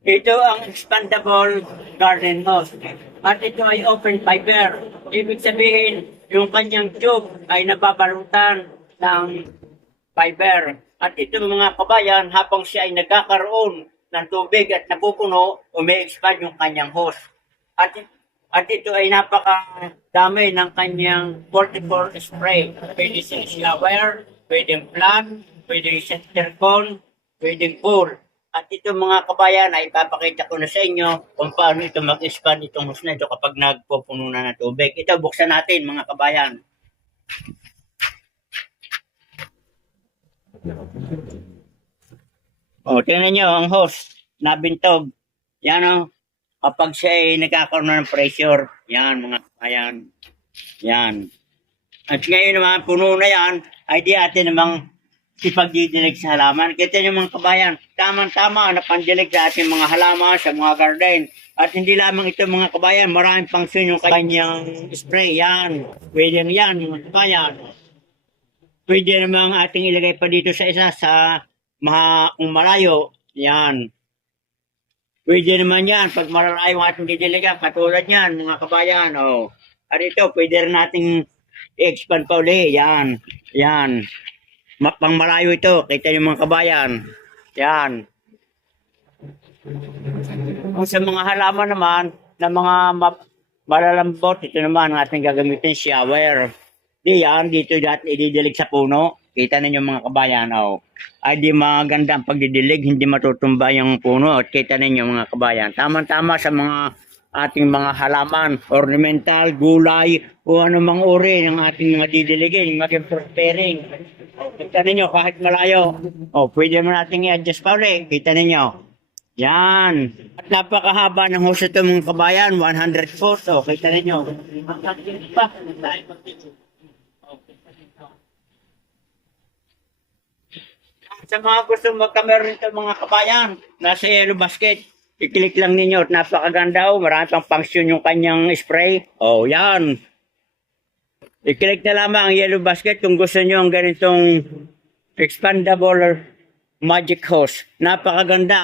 Ito ang expandable garden hose. At ito ay open fiber. Ibig sabihin, yung kanyang tube ay nababalutan ng fiber. At ito mga kabayan, habang siya ay nagkakaroon ng tubig at napupuno, umi-expand yung kanyang hose. At ito ay napakadami ng kanyang 44 spray. Pwede sa shower, pwedeng flat, pwedeng center cone, pwedeng pool. At ito mga kabayan ay papakita ko na sa inyo kung paano ito mag-expand itong hose na ito kapag nagpupuno na ng tubig. Ito buksan natin mga kabayan. O, tingnan nyo ang hose, nabintog. Yan o, kapag siya ay nagkakaroon ng pressure. Yan mga kabayan. Yan. At ngayon naman, puno na yan, ay di atin namang ipagdidilig sa halaman. Kita nyo mga kabayan, tamang-tama na pandilig sa ating mga halaman, sa mga garden. At hindi lamang ito mga kabayan, maraming function yung kanyang spray. Yan, pwede yan mga kabayan. Pwede namang ating ilagay pa dito sa isa sa kung malayo. Yan. Pwede naman yan, pag malalayo ang ating didiligan, katulad yan mga kabayan. Oh. At ito, pwede rin nating i-expand pa uli. Yan. Yan. Pang malayo ito, kita yung mga kabayan. Yan. Kung sa mga halaman naman, na mga malalambot, ito naman ang ating gagamitin shower. Di yan, dito dati ididilig sa puno. Kita ninyo mga kabayan, oh. Ay di maganda ang pagdidilig, hindi matutumba yung puno. At kita ninyo mga kabayan. Tama-tama sa mga ating mga halaman, ornamental, gulay, o anumang uri ng ating mga didiligin, maging preparing. Kita ninyo kahit malayo. O, pwede mo natin i-adjust pa ulit. Kita ninyo. Yan. At napakahaba ng hose ito mga kabayan. 100 foot. O, kita ninyo. Sa mga gusto magkamera nito mga kabayan, nasa yellow basket. I-click lang ninyo at napakaganda. Marami pang function yung kanyang spray. O, yan. I-click na lamang ang yellow basket kung gusto nyo ang ganitong expandable magic hose. Napakaganda.